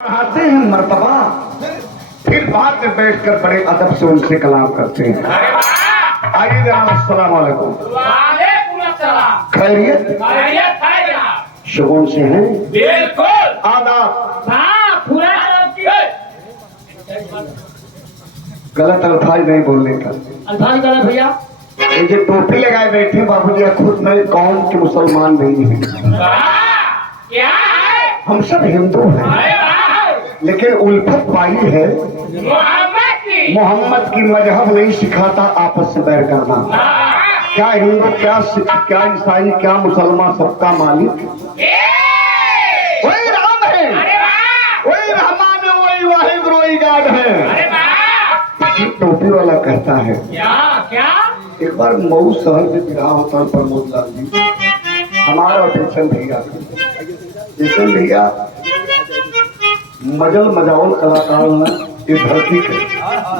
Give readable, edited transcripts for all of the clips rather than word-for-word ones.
आते हैं मर्तबा, फिर बाद में बैठकर बड़े अदब से उनसे कलाम करते हैं। आइए जनाब, अस्सलाम वालेकुम। वालेकुम अस्सलाम। खैरियत खैरियत है जनाब। शगुन से हैं? बिल्कुल। आदाब। हाँ, पूरा तरफ की है। गलत अल्फाज नहीं बोलने का। अल्फाज गलत भैया। ये जो टोपी लगाए बैठे बाबूजी, खुद में कौम के मुसलमान नहीं है। क्या है? हम सब हिंदू हैं, अरे वाह, लेकिन उल्फत पाई है। मोहम्मद की मजहब नहीं सिखाता आपस से बैर करना। क्या हिंदू, क्या सिख, क्या ईसाई, क्या मुसलमान, सबका मालिक वही राम है, वही रहमान है, वही वाहिद रोई गाड है। टोपी वाला कहता है क्या? एक बार मऊ शहर में विवाह होता है प्रमोद लाल जी, हमारा पेशन भैया मजल मजावल कलाकार इस धरती के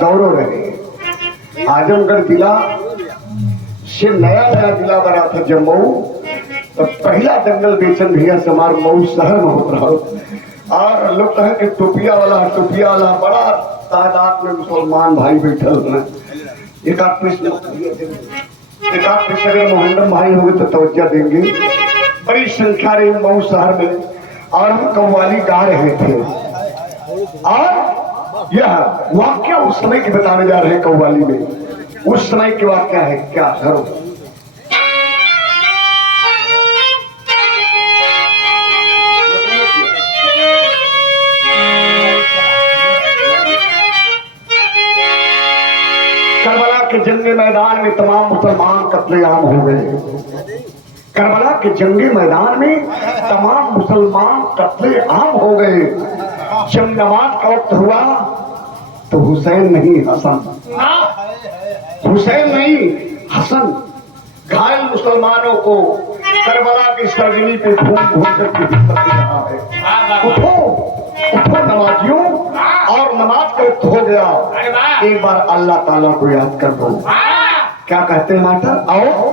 गौरव रहे। आजमगढ़ जिला से नया जिला बना था जब मऊ, तो पहला दंगल बेचन भैया से हमारे मऊ शहर में हो रहा। और लोग कहे कि टोपिया वाला बड़ा तादाद में मुसलमान भाई बैठल हैं। एक आध पीस अगर मोहम्मद भाई होंगे तो तवज्जो देंगे। बड़ी संख्या रही मऊ शहर में, और हम कव्वाली गा रहे थे। और यह वाक्य उस समय की बताने जा रहे हैं कव्वाली में। उस समय के वाक्य है क्या करो। करबला के जंगे मैदान में तमाम मुसलमान कत्लेआम हो गए। करबला के जंगे मैदान में तमाम मुसलमान कत्लेआम हो गए। जब नमाज का वक्त हुआ तो हुसैन नहीं हसन, हुसैन नहीं हसन घायल मुसलमानों को करबला की सरजमी पे घूम घूम कर दे रहा है। उठो उठो नमाजियों, और नमाज का वक्त हो गया, एक बार अल्लाह ताला को याद कर दो। क्या कहते हैं मास्टर? आओ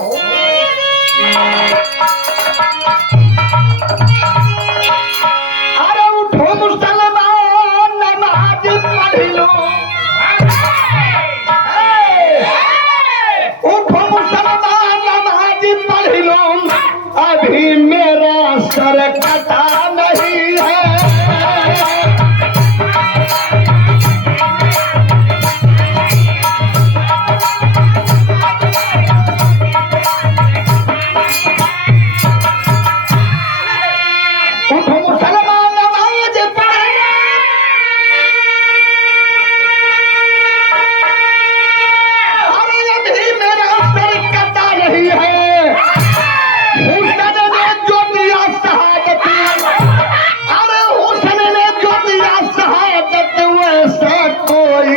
अरे उठो मुसलमान, नमाज पढ़ लो। उठो मुसलमान, नमाज पढ़ लो, अभी मेरा सर कटा नहीं है। कोई